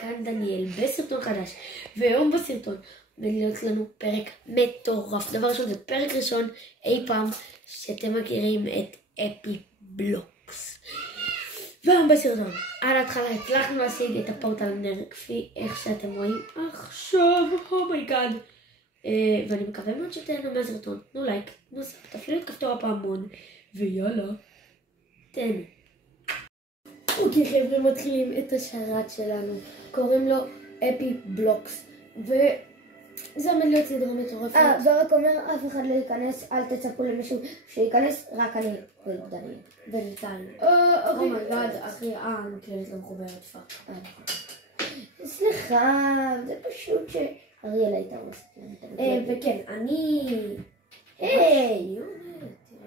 כאן דניאל בסרטון חדש, והיום בסרטון להיות לנו פרק מטורף. דבר ראשון, זה פרק ראשון אי פעם שאתם מכירים את אפי בלוקס. והיום בסרטון, על ההתחלה הצלחנו להשיג את הפורטל נר כפי איך שאתם רואים עכשיו, אומייגאד. ואני מקווה מאוד שתהנו מהסרטון. תנו לייק, תפעילו את כפתור הפעמון, ויאללה, תהנו. אוקיי חבר'ה, מתחילים את השרת שלנו, קוראים לו אפי בלוקס, וזה עומד להיות סדרה מטורפת. ורק אומר, אף אחד לא ייכנס, אל תצפו למישהו שייכנס, רק אני ודניאל. וניתן. אומייגאד, אחי, המקלדת לא מחוברת פאק. סליחה, זה פשוט שאריאל הייתה עושה. וכן, אני... היי!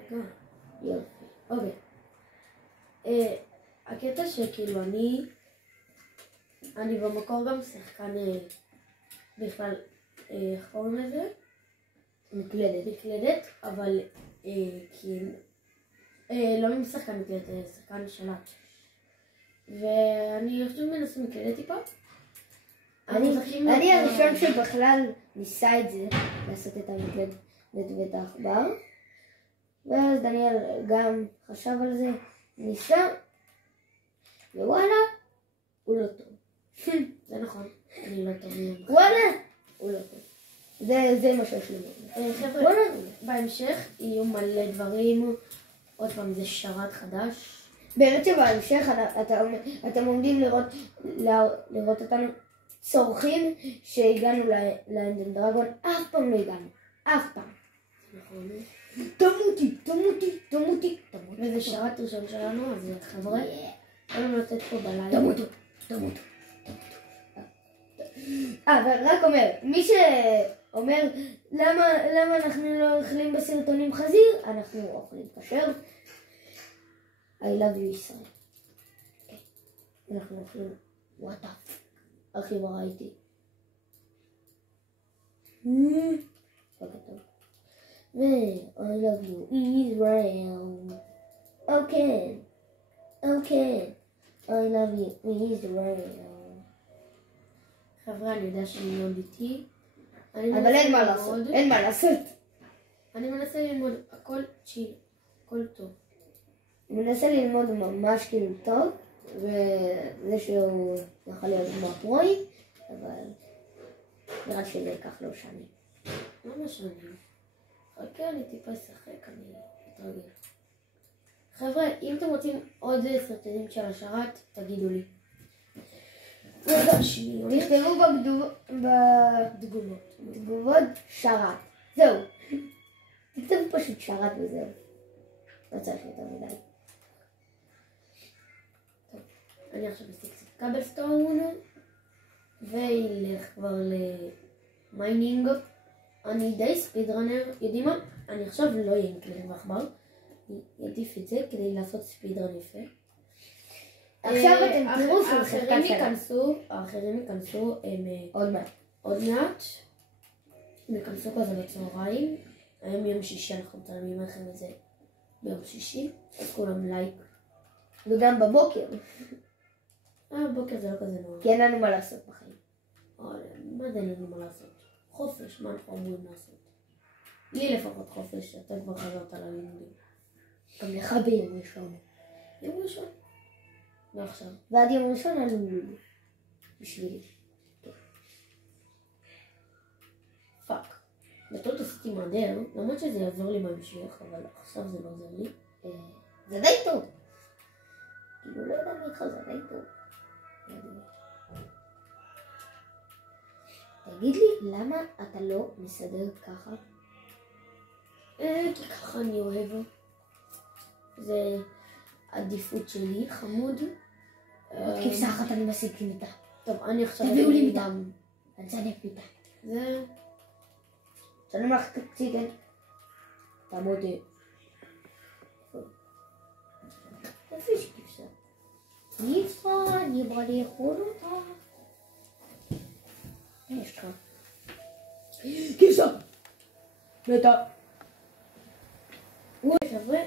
תירגע. יופי. אוקיי. הקטע שכאילו אני במקור גם שחקן בכלל, איך קוראים לזה? מקלדת, אבל כאילו, לא משחקן מקלדת, שחקן שלט. ואני חושב מנסה מקלדת טיפה. אני הראשון שבכלל ניסה את זה, לעשות את המקלדת ואת העכבר. ואז דניאל גם חשב על זה, ניסה. ווואלה, הוא לא טוב. זה נכון, אני לא טוב. וואלה, הוא לא טוב. זה מה שיש לי. חבר'ה, בהמשך יהיו מלא דברים. עוד פעם, זה שרת חדש. באמת שבהמשך אתם עומדים לראות אותנו צורכים שהגענו לאנדן דרגון. אף פעם לא הגענו. אף פעם. נכון. תמותי. וזה שרת ראשון שלנו, אז חבר'ה, אין לנו לתת פה בלילה. תמותו. ורק אומר, מי שאומר למה אנחנו לא אוכלים בסרטונים חזיר, אנחנו אוכלים כשר. I love you ישראל. אנחנו אוכלים וואטה. הכי וראיתי. I love you Israel. Okay. I love you Israel. חבר'ה, אני יודע שאני מאוד איתי. אבל אין מה לעשות. אני מנסה ללמוד, הכל צ'יל, הכל טוב. אני מנסה ללמוד ממש כאילו טוב, וזה שהוא יכול להיות כמו פרוי, אבל נראה שזה ייקח לו שנים. לא משנים. חכה, אני טיפה אשחק, אני אתרגל. חבר'ה, אם אתם רוצים עוד סרטונים של השרת, תגידו לי. תכתבו בתגובות שרת. זהו. תכתבו פשוט שרת וזהו. לא צריך יותר מדי. טוב, אני עכשיו אסתיק קצת קאבלסטון וילך כבר למיינינג. אני די ספידרנר. יודעים מה? אני עכשיו לא אהיה מקלדת ועכבר. אני אעדיף את זה כדי לעשות ספידרן יפה. עכשיו אתם תראו שהוא שחקן שלנו. האחרים ייכנסו עוד מעט. הם ייכנסו כזה בצהריים. היום יום שישי, אנחנו מצלמים לכם את זה ביום שישי. אז כולם לייק. וגם בבוקר. בבוקר זה לא כזה נורא. כי אין לנו מה לעשות בחיים. מה זה אין לנו מה לעשות? חופש, מה אנחנו אמורים לעשות? לי לפחות חופש, אתה כבר חזרת ללימודים. גם לך ביום ראשון. יום ראשון. ועכשיו. ועד יום ראשון אני בשבילי. פאק. בטעות עשיתי מהדר, למרות שזה יעזור לי בהמשך, אבל עכשיו זה לא עוזר לי. זה די טוב. כאילו לא יודע איתך, זה די טוב. תגיד לי, למה אתה לא מסדר ככה? כי ככה אני אוהב. זה עדיפות שלי, חמוד. כבשה אחת אני משיג מיטה. טוב, אני עכשיו... תביאו לי מיטה. אני צנק מיטה. זה... צנק לך קציגן. תעמודי. איפה יש כבשה? אני בא לאכול אותה. יש לך. כבשה! מיטה. חבר'ה,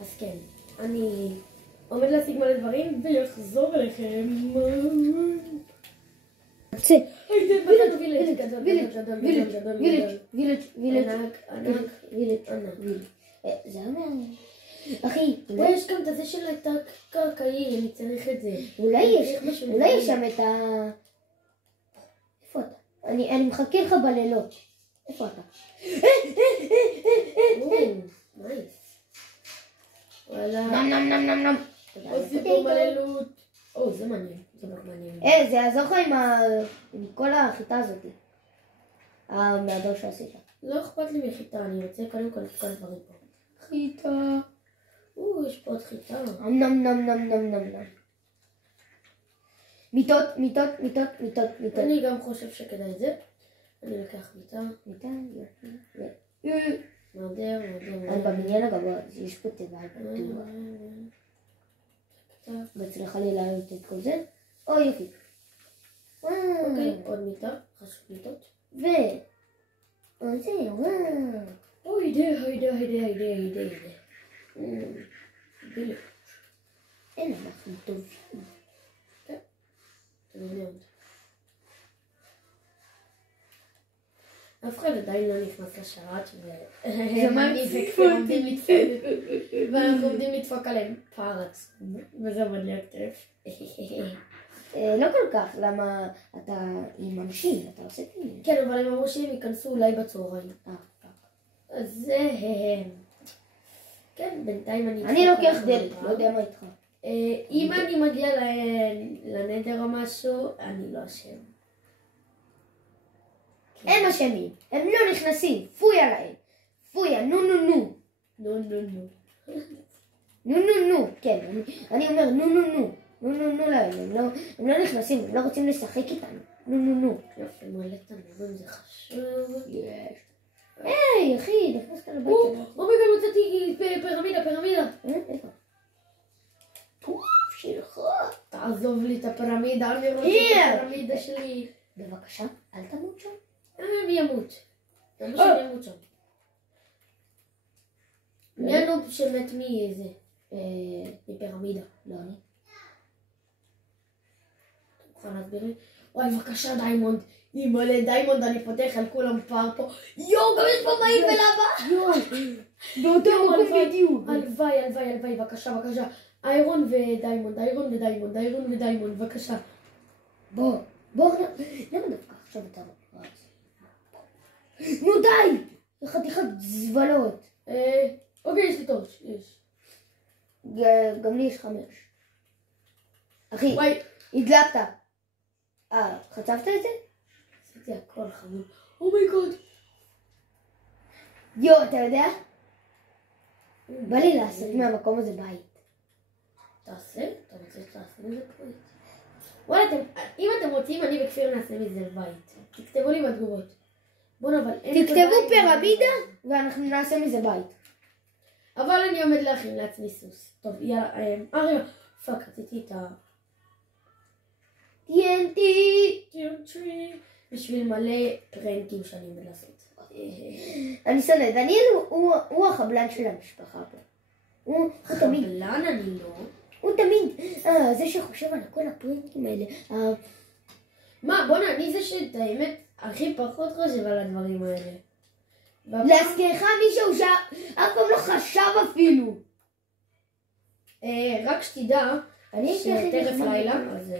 אז כן, אני עומד להשיג מלא דברים ולחזור אליכם. יוצא. זה היה מעניין. אחי, יש גם את הזה של הקרקעי, אני צריך את זה. אולי יש שם את ה... איפה אתה? אני מחכה לך בלילות. איפה אתה? נייס. נם. עושים פה בלילות. זה מעניין. זה מאוד מעניין. זה יעזור לך עם כל החיטה הזאת. מהדור שעשית. לא אכפת לי מחיטה, אני רוצה קודם כל את כל הדברים פה. חיטה. יש פה עוד חיטה. נם. מיטות. אני גם חושב שכדאי את זה. אני לוקח מיטה. מרדר. אני בבניין הגבוה, יש פה תיבה על פתוח. בהצלחה לי להעלות את כל זה. יופי. אוקיי, עוד מיטה. חשוב מיטות. היידה. אין, אנחנו טובים. אף אחד עדיין לא נכנס לשרת ואנחנו עומדים לדפוק עליהם פרץ וזה מדליק טף. לא כל כך, למה אתה עם אנשים, אתה עושה פעמים. כן, אבל הם אמרו שהם ייכנסו אולי בצהריים. אז זה הם. כן, בינתיים אני לוקח דלת, לא יודע מה איתך. אם אני מגיע לנדר או משהו, אני לא אשם. הם אשמים, הם לא נכנסים, פויה להם. פויה, נו. כן, אני אומר נו להם, הם לא נכנסים, הם לא רוצים לשחק איתנו. נו. יופי, מלא תנורים, זה חשוב. יש. היי, אחי, נכנסת לבית שלנו. אומייגה, מצאתי פירמידה. איפה? טוב, שלך. תעזוב לי את הפירמידה, אני רוצה את הפירמידה שלי. בבקשה, אל תמות שם. אני אמות. למה שאני אמות שם? מי הנוב שמת מאיזה? מפירמידה. לא אני. אתה מוכן להסביר לי? וואי, בבקשה דיימונד. מלא דיימונד, אני פותח על כולם פער פה. גם יש פה מים ולאבא. באותו מקום בדיוק. הלוואי, בבקשה. איירון ודיימונד, בבקשה. בוא, למה דווקא עכשיו אתה רץ? נו די! זה חתיכת זבלות. אוקיי, יש לי טורץ', יש. גם לי יש 5. אחי, וואי. הדלקת. חצבת את זה? עשיתי הכל חמוד. אומייגוד. אתה יודע? בא לי לעשות מהמקום הזה בית. תעשה? אתה רוצה שתעשה מזה בית? וואלה, אם אתם רוצים, אני וכפיר נעשה מזה בית. תכתבו לי בתגובות. תכתבו פירמידה ואנחנו נעשה מזה בית. אבל אני עומד להכין לעצמי סוס. טוב, יאללה, רגע, פאק, רציתי את ה... TNT! בשביל מלא פרנקים שאני עומד לעשות. אני שונא, דניאל הוא החבלן של המשפחה פה. הוא תמיד... חבלן אני לא. הוא תמיד, זה שחושב על כל הפרנקים האלה. בוא'נה, אני זה שאת האמת הכי פחות חושב על הדברים האלה. להזכירך מישהו שאף פעם לא חשב אפילו. רק שתדע, שתכף לילה, אז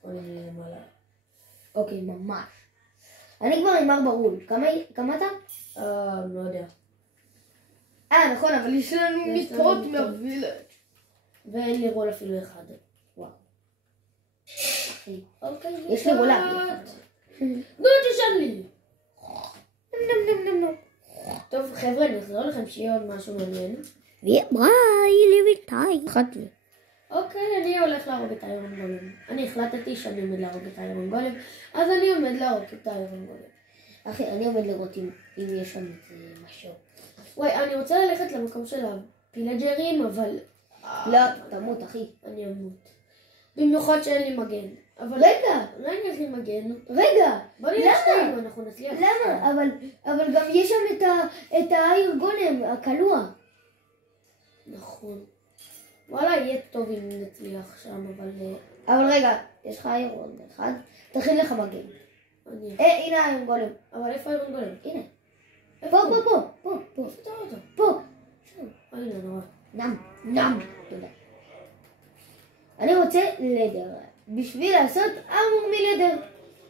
עולה לי למעלה. אוקיי, ממש. אני כבר עם 4 רול. כמה אתה? לא יודע. נכון, אבל יש לנו מיטות מהווילג'. ואין לי רול אפילו אחד. וואו. אוקיי, יש לי רולה. נו, תשאל לי. טוב, חבר'ה, נחזור לכם שיהיה עוד משהו מעניין. ביי, לבינתיים. חתמי. אוקיי, אני הולך להרוג את האיירון גולם. אני החלטתי שאני עומד להרוג את האיירון גולם, אז אני עומד להרוג את האיירון גולם. אחי, אני עומד לראות אם יש שם משהו. וואי, אני רוצה ללכת למקום של הפילג'רים, אבל... לא, תמות, אחי. אני אמות. במיוחד שאין לי מגן. רגע, יש לי מגן. רגע. בוא נלך שתיים, אנחנו נצליח. למה? אבל גם יש שם את האייר גולם, הקלוע. נכון. וואלה, יהיה טוב אם נצליח שם, אבל... אבל רגע, יש לך איירון אחד, תכין לך מגן. אני... הנה איירון גולם. אבל איפה איירון גולם? הנה. פה. איפה אתה רואה אותו? פה. הנה, נורא. נם. תודה. אני רוצה לדר. בשביל לעשות ארמור מלדר.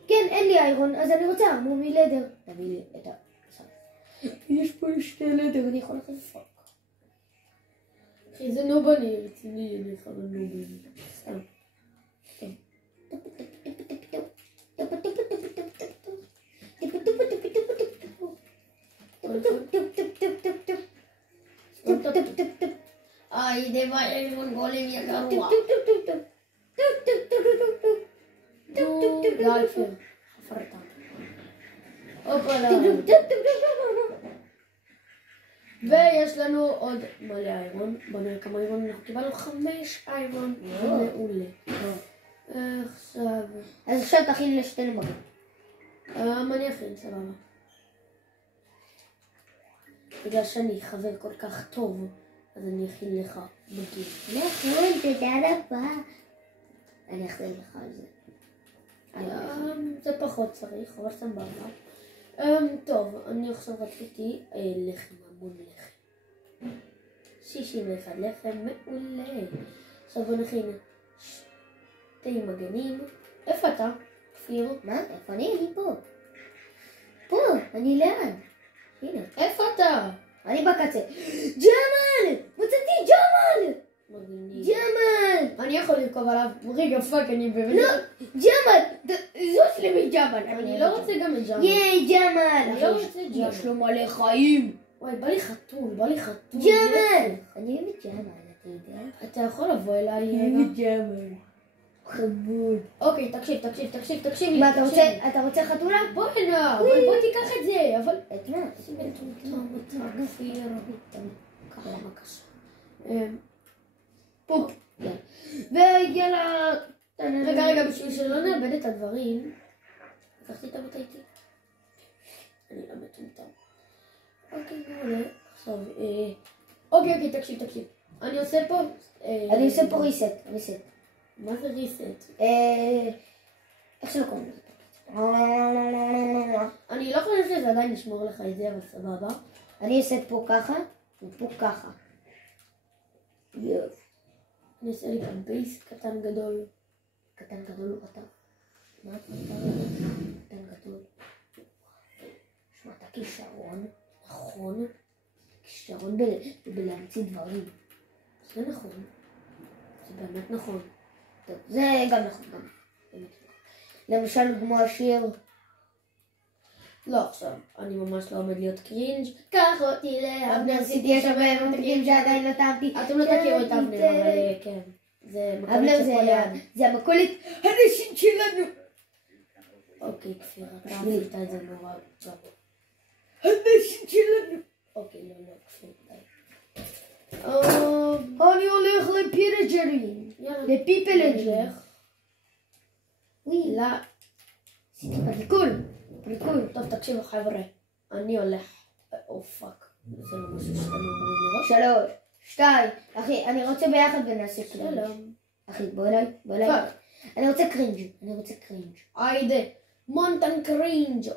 כן, אין לי איירון, אז אני רוצה ארמור מלדר. תביא לי את ה... יש פה שתי לדר, אני יכול לכם פאק. אחי, זה נובני, רציני, אני יכול לנובני. סתם. איי, דבר איירון גולם יקרוע. די, כפיר. חפרת. הופלה. ויש לנו עוד מלא איירון. בוא נראה כמה איירון. אנחנו קיבלנו 5 איירון. מעולה. עכשיו... אז עכשיו תכין לשתינו מגן. אני אכין, סבבה. בגלל שאני חבר כל כך טוב, אז אני אכין לך מגן. נכון, תודה רבה. אני אחזיר לך על זה. זה פחות צריך, אבל סבבה. טוב, אני עכשיו רציתי לחם, המון לחם. 61 לחם, מעולה. עכשיו בוא נכין 2 מגנים. איפה אתה? כפיר? מה? איפה אני? אני פה. פה, אני לאן? הנה. איפה אתה? אני בקצה. ג'מאל! מצאתי ג'מאל! מגניב. ג'מאל! אני יכול לרכוב עליו. רגע, פאק, אני באמת... לא, ג'מאל! זוז לי מג'מאל. אני לא רוצה גם את ג'מאל. ייי, ג'מאל! אני לא רוצה ג'מאל. יש לו מלא חיים. וואי, בא לי חתול. ג'מאל! אני אוהבת ג'מאל, אתה יודע? אתה יכול לבוא אליי? ג'מאל. חמוד. אוקיי, תקשיב לי. מה, אתה רוצה חתולה? בוא הנה, אבל בוא תיקח את זה, אבל... את מה? ככה למה קשה. פופ. ויאללה. רגע, בשביל שלא נאבד את הדברים, לקחתי את המטה איתי. אני לא מטומטם. אוקיי, מעולה. עכשיו, אוקיי, תקשיב. אני עושה פה ריסט. מה זה ריסט? איך שלא קוראים לזה? אני לא חושבת שזה עדיין נשמור לך את זה, אבל סבבה. אני אעשה פה ככה, ופה ככה. אני אעשה לי כאן בייס קטן גדול. קטן גדול הוא קטן. מה? קטן גדול. שמע, אתה כישרון. נכון. כישרון בלהמציא דברים. זה נכון. זה באמת נכון. טוב, זה גם נכון, גם. למשל, כמו השיר. לא, עכשיו, אני ממש לא עומד להיות קרינג'. קח אותי לאבנר סיטי, יש הרבה ממתקים שעדיין לא טעמתי. אתם לא תכירו את אבנר, אבל כן. זה אבנר זה המכולת הנשית שלנו. אוקיי, כפיר, אתה עשית את זה נורא גרוע. הנשית שלנו. אוקיי, לא, כפיר, די. אני הולך לפירג'רים. לפיפלג'ר. לא. פריקול. טוב, תקשיבו חבר'ה. אני הולך. פאק. זה לא משהו שאתם אומרים לראות. 3, 2. אחי, אני רוצה ביחד ונעשה קרינג'. שלום. אחי, בוא אליי. פאק. אני רוצה קרינג'. היידה. מונטן קרינג'.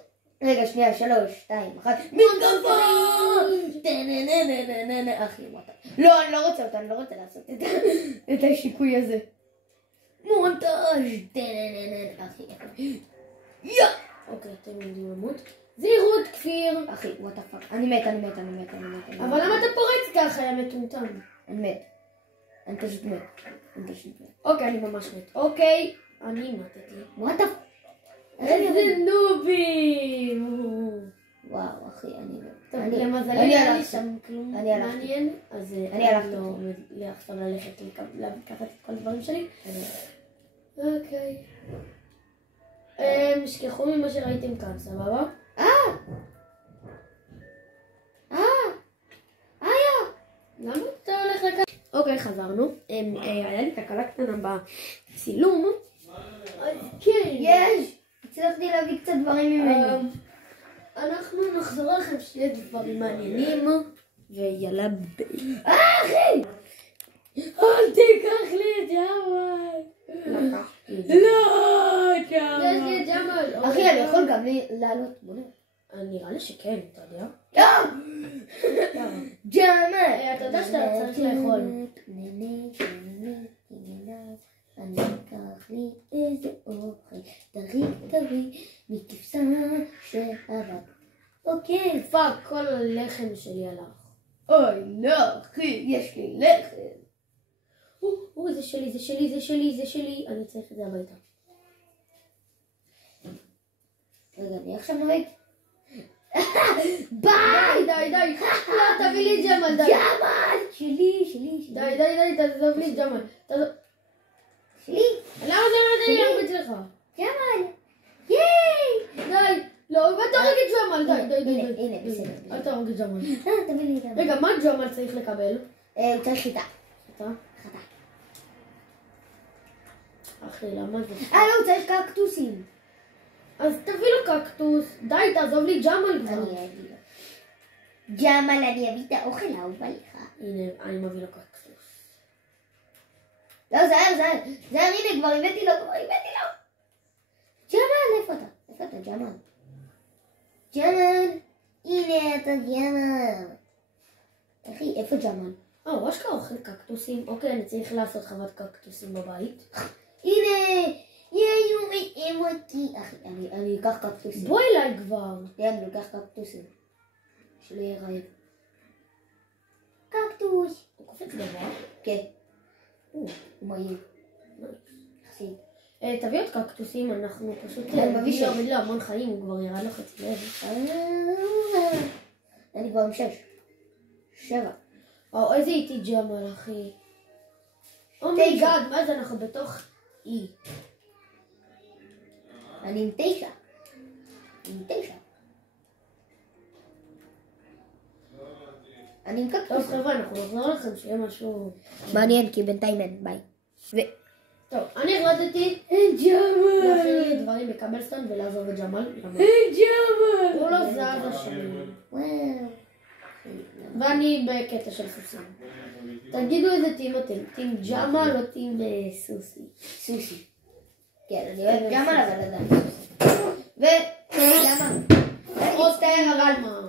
רגע, שנייה, 3, 2, 1. מתקפה! אחי, מה אתה? לא, אני לא רוצה לעשות את השיקוי הזה. מונטאז'. אחי. אוקיי, אתם יודעים למות. זהירות, כפיר. אחי, what the fuck. אני מת. אבל למה אתה פורץ ככה, יא מטומטם? אני מת. אני פשוט מת. אוקיי, אני ממש מת. אוקיי, אני מתתי. what the fuck. איזה נובים! וואו, אחי, אני לא. טוב, למזלי היה לי שם כלום מעניין, אז אני לא עומד לי עכשיו ללכת לקחת את כל הדברים שלי. אוקיי. שכחו ממה שראיתם כאן, סבבה? למה אתה הולך לכאן? אוקיי, חזרנו. היה לי תקלה קטנה בצילום. אז כן. יש! הצלחתי להביא קצת דברים ממני. אנחנו נחזור לכם שני דברים מעניינים. ויאללה ביי. אחי! אל תיקח לי את ג'אוואי. לא, יש לי את ג'מאל. אחי, אני יכול גם לעלות, בוא נראה. נראה לי שכן, אתה יודע. ג'מאל! אתה יודע שאתה צריך לאכול. אני אקח לי איזה אוכל, טרי, מכבשה שעבד. אוקיי. פאק, כל הלחם שלי הלך. אוי, לא, אחי, יש לי לחם. אוי, זה שלי, זה שלי, זה שלי, זה שלי. אני צריך את זה הביתה. רגע, אני עכשיו נוהג. ביי! די. לא, תביא לי ג'מאל, די. ג'מאל! שלי. די, תעזוב לי ג'מאל. שלי? למה זה לא נותן לי להרביץ לך? ג'מאל! ייי! די. לא, אל תהרוג את ג'מאל, די. הנה, בסדר. אל תהרוג את ג'מאל. תביא לי ג'מאל. רגע, מה ג'מאל צריך לקבל? הוא צריך חיטה. אתה? אחי, למה זה? לא, הוא צריך קקטוסים. אז תביא לו קקטוס. די, תעזוב לי ג'מאל כבר. אני אביא לו. ג'מאל, אני אביא את האוכל האהוב עליך. הנה, אני מביא לו קקטוס. לא, זהר, הנה, כבר הבאתי לו. ג'מאל, איפה אתה, ג'מאל? ג'מאל, הנה אתה ג'מאל. אחי, איפה ג'מאל? הוא אשכרה אוכל קקטוסים. אוקיי, אני צריך לעשות חוות קקטוסים בבית. הנה, יאיו, אותי. אחי, אני אקח קקטוסים. בוא אליי כבר. אני לוקח קקטוסים. שלא יהיה רעב. קקטוס. הוא קופץ דבר? כן. הוא מהיר. יחסית. תביא עוד קקטוסים, אנחנו פשוט... אני מביא שש. לא, המון חיים, הוא כבר ירד לחצי לב. אני כבר עם 6. 7. איזה איתי ג'מאל, אחי. אומייגאד, מה זה, אנחנו בתוך אי. אני עם 9. אני עם טוב קקטוס. חבר'ה, אנחנו נחזור לכם שיהיה משהו... מעניין, כי בינתיים אין. ביי. טוב, אני החלטתי ג'מאל. להכין לי דברים בקבלסטון ולעזוב את ג'מאל. ג'מאל. הוא לא זז השנים. וואו. ואני בקטע של סוסים. תגידו איזה טים אתם, טים ג'מאל או טים סוסי? כן, אני אוהב ג'מאל, אבל עדיין סוסי. ולמה? אני מצטער, אבל מה?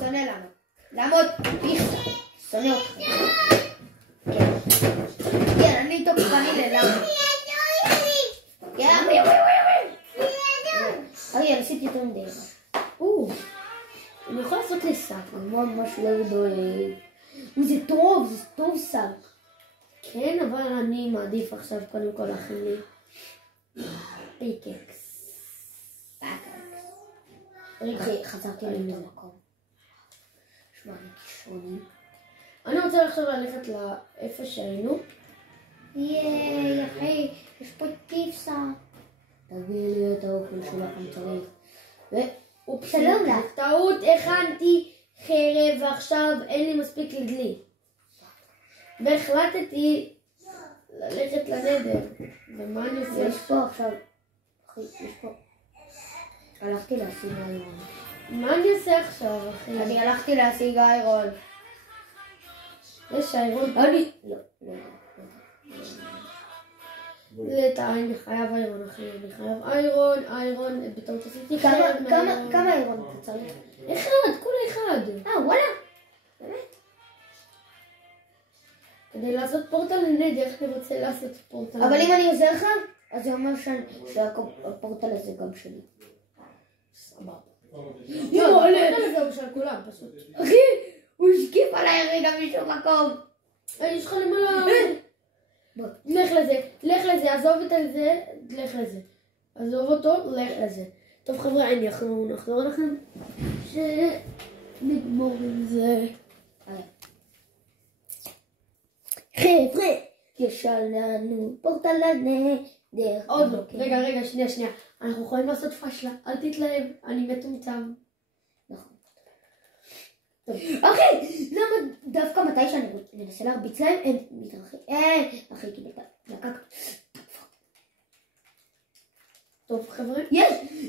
שונא למה? לעמוד פיכסה. שונא אותך. כן, אני תוקפני ללמה. אני עשיתי יותר מדי. אני יכולה לעשות לי שק. ממש לא דואג. זה טוב שק. כן, אבל אני מעדיף עכשיו קודם כל להכין לי פיקקס. אחי, חזרתי לאותו מקום. שמע, אני כישרוני. אני רוצה עכשיו ללכת לאיפה שהיינו. ייי, אחי, יש פה טיפסה. תביא לי את האוכל שלך, אני צריך. שלום לך. טעות, הכנתי חרב ועכשיו אין לי מספיק לדלי. והחלטתי ללכת לנדר. ומה אני עושה? יש פה עכשיו. אחי, יש פה. הלכתי להשיג איירון. מה אני עושה עכשיו, אחי? אני הלכתי להשיג איירון. יש איירון? לא. אני חייב איירון, אחי. אני חייב איירון. בטעות עשיתי חרב. כמה איירון אתה צריך? כולה אחד. וואלה. באמת? כדי לעשות פורטל לנדר, אני רוצה לעשות פורטל. אבל אם אני עוזר לך, אז זה אומר שהפורטל הזה גם שלי. סבבה. הפורטל הזה הוא של כולם, פשוט. אחי, הוא השקיף עליי רגע משום מקום. יש לך למעלה. לך לזה, עזוב את זה, לך לזה. עזוב אותו, לך לזה. טוב חבר'ה, אנחנו נחזור לכם שנגמור עם זה. חבר'ה, יש לנו פורטל לנדר. עוד לא. רגע, שנייה. אנחנו יכולים לעשות פשלה. אל תתלהב, אני מטומטם. נכון. אחי, למה דווקא מתי שאני מנסה להרביץ להם, הם מתרחקים. אחי, קיבל לקק. טוב חבר'ה.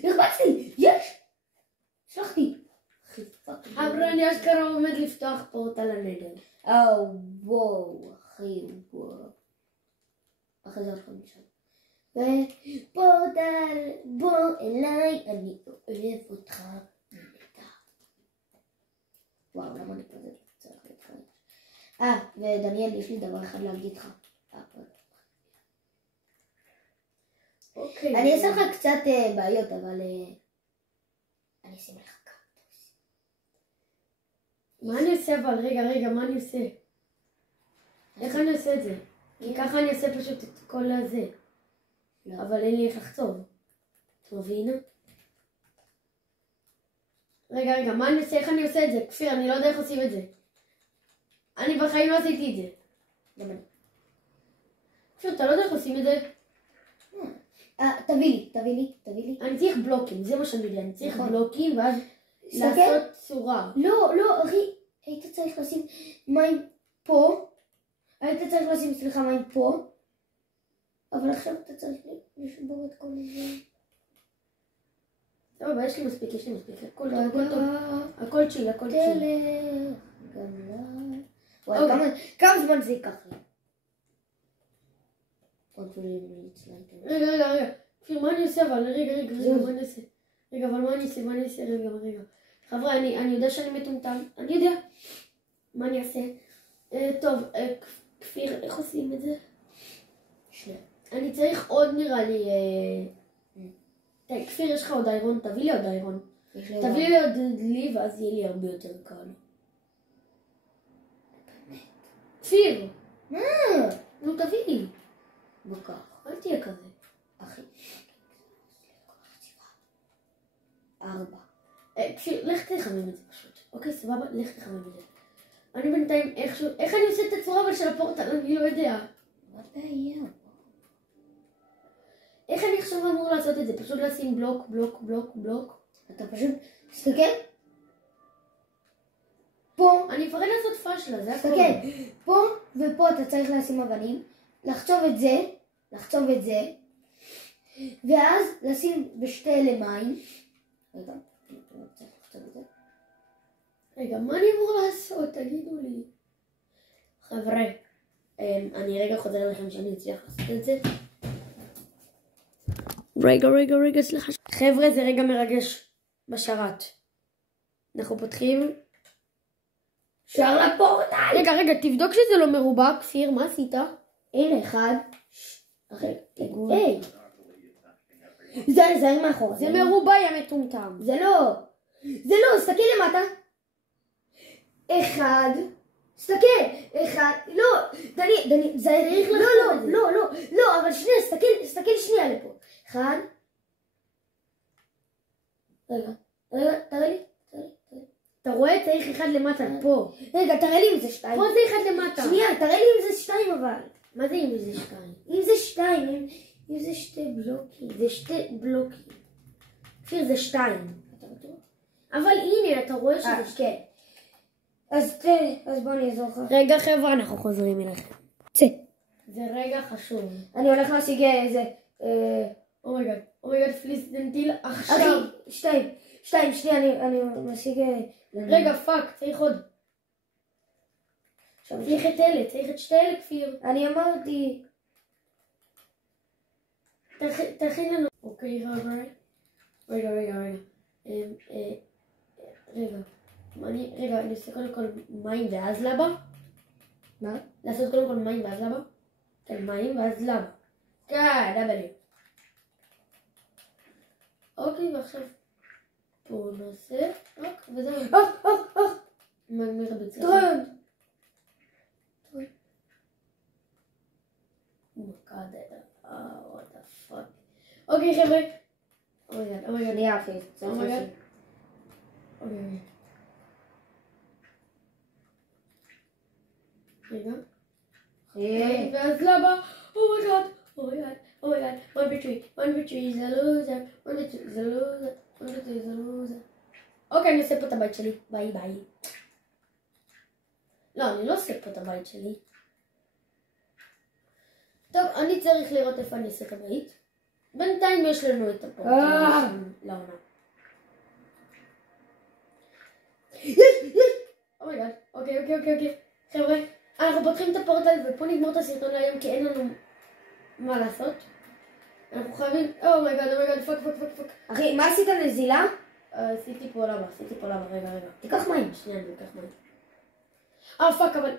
הרבצתי, הצלחתי. אחי, פאק. אבל אני אשכרה עומד לפתוח פורטל לנדר. וואו, אחי, וואו. ואחרי זה הולכים לשם. ופורטל, בוא אליי, אני אוהב אותך. וואו, למה אני כזה צריך להתחרש? ודניאל, יש לי דבר אחד להגיד לך. אוקיי. אני אעשה לך קצת בעיות, אבל אני אשים לך קקטוס. מה אני עושה אבל? רגע, מה אני עושה? איך אני עושה את זה? כי ככה אני אעשה פשוט את כל הזה. לא. אבל אין לי איך לחצוב. את מבינה? רגע, מה אני עושה? איך אני עושה את זה? כפיר, אני לא יודע איך עושים את זה. אני בחיים לא עשיתי את זה. גם אני. כפיר, אתה לא יודע איך עושים את זה? תביא לי. אני צריך בלוקים, זה מה שאני יודע. אני צריך נכון. בלוקים ואז סתכל. לעשות צורה. לא, אחי, היית צריך לשים מים פה. היית צריך לשים, סליחה, מים פה. אבל עכשיו אתה צריך לשבור את כל זה. טוב, יש לי מספיק. הכל טוב. הכל צ'יל. תלך, גם לא. וואי, כמה זמן זה ייקח לי? רגע. כפיר, מה אני עושה אבל? רגע, מה אני עושה? רגע, אבל מה אני עושה? רגע. חבר'ה, אני יודע שאני מטומטם. אני יודע. מה אני אעשה? טוב, כפיר, איך עושים את זה? אני צריך עוד נראה לי... כפיר, יש לך עוד איירון? תביא לי עוד איירון. תביא לי עוד דלי ואז יהיה לי הרבה יותר קל. כפיר! מה? נו, תביא לי. בכך. אל תהיה כזה. אחי. 4. כפיר, לך תחמם את זה פשוט. אוקיי, סבבה? לך תחמם את זה. אני בינתיים איכשהו... איך אני עושה את הצורה אבל של הפורטל? אני לא יודע. מה בעיה? איך אני עכשיו אמור לעשות את זה? פשוט לשים בלוק. אתה פשוט... תסתכל. פה. אני אפרד לעשות פשלה, זה הכל. תסתכל. פה ופה אתה צריך לשים אבנים. לחצוב את זה. ואז לשים בשתי אלה מים. רגע. צריך לחצוב את זה. רגע, מה אני אמור לעשות? תגידו לי. חבר'ה, אני רגע חוזר לכם שאני אצליח לעשות את זה. רגע, סליחה. חבר'ה, זה רגע מרגש בשרת. אנחנו פותחים שער לפורטל. רגע, תבדוק שזה לא מרובע, כפיר, מה עשית? הנה, 1. היי. זה מאחור. זה מרובע, יא מטומטם. זה לא, תסתכל למטה. 1. תסתכל, 1. לא, דני, זה צריך לחתום. לא, אבל שנייה, תסתכל שנייה לפה. 1. רגע, תראה לי. אתה רואה? צריך אחד למטה, פה. רגע, תראה לי אם זה 2. פה זה אחד למטה. שנייה, תראה לי אם זה 2 אבל. מה זה אם זה 2? אם זה 2, אם זה 2 בלוקים. זה 2 בלוקים. כפיר, זה 2. אתה בטוח? אבל הנה, אתה רואה שזה 2. כן. אז בוא אני אעזור לך. רגע חבר'ה, אנחנו חוזרים אליכם. צא. זה רגע חשוב. אני הולך להשיג איזה... אומייגד פליסטנטיל עכשיו. אחי, 2, שנייה, אני משיג... רגע, פאק, צריך עוד. צריך את אלה, צריך את 2 אלה, כפיר. אני אמרתי... תכין לנו. אוקיי, רגע. רגע, אני עושה קודם כל מים ואז לבה. מה? לעשות קודם כל מים ואז לבה? כן, מים ואז לבה. כן, דאבלי. אוקיי, ועכשיו פה נעשה רק, וזהו. מגמיר בצלחת. טרנד. what the fuck. אוקיי, חבר'ה. אומייגד. שנייה, אחי. אומייגד. אוקיי. רגע. ואז לבה. אומייגד. 1 ו-3 זה לוזר. 1 ו-2 זה לוזר. 1 ו-2 זה לוזר. אוקיי, אני עושה פה את הבית שלי. ביי. לא, אני לא עושה פה את הבית שלי. טוב, אני צריך לראות איפה אני עושה את הבית. בינתיים יש לנו את הפורטל לעונה. אומייגד. אוקיי. חבר'ה, אנחנו פותחים את הפורטל ופה נגמור את הסרטון להיום כי אין לנו מה לעשות? אנחנו חייבים... אומייגד, פאק. אחי, מה עשית נזילה? עשיתי פה למה, רגע. תיקח מים. שנייה, אני לוקח מים. פאק, אבל...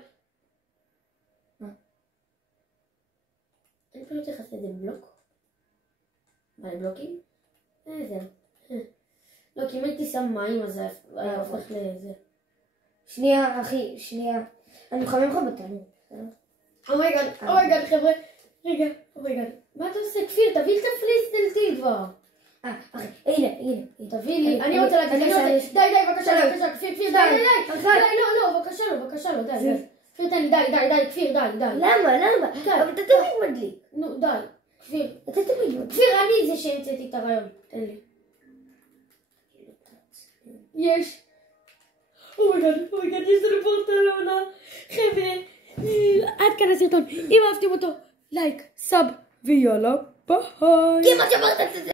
אני פשוט צריך לעשות את זה בלוק. מה, לבלוקים? זהו. לא, כי אם הייתי שם מים, אז היה הופך לזה. שנייה, אחי, שנייה. אני מחמם לך בתנור. אומייגד, חבר'ה. רגע, מה אתה עושה? כפיר, תביא את הפליסטלטי כבר. אחי, הנה. תביא לי, אני רוצה להגיד, די, בבקשה, כפיר, די. לא, בבקשה, לא, די. כפיר, תן לי, די, כפיר, די. למה? אבל אתה תמיד מדליק. נו, די, כפיר. אתה תמיד מדליק. כפיר, אני זה שהמצאתי את הרעיון. תן לי. יש. אומייגד, יש לנו פורטלונה. חבר'ה, עד כאן הסרטון. אם אהבתם אותו, לייק, סאב, ויאללה, ביי. כמעט שברת את זה.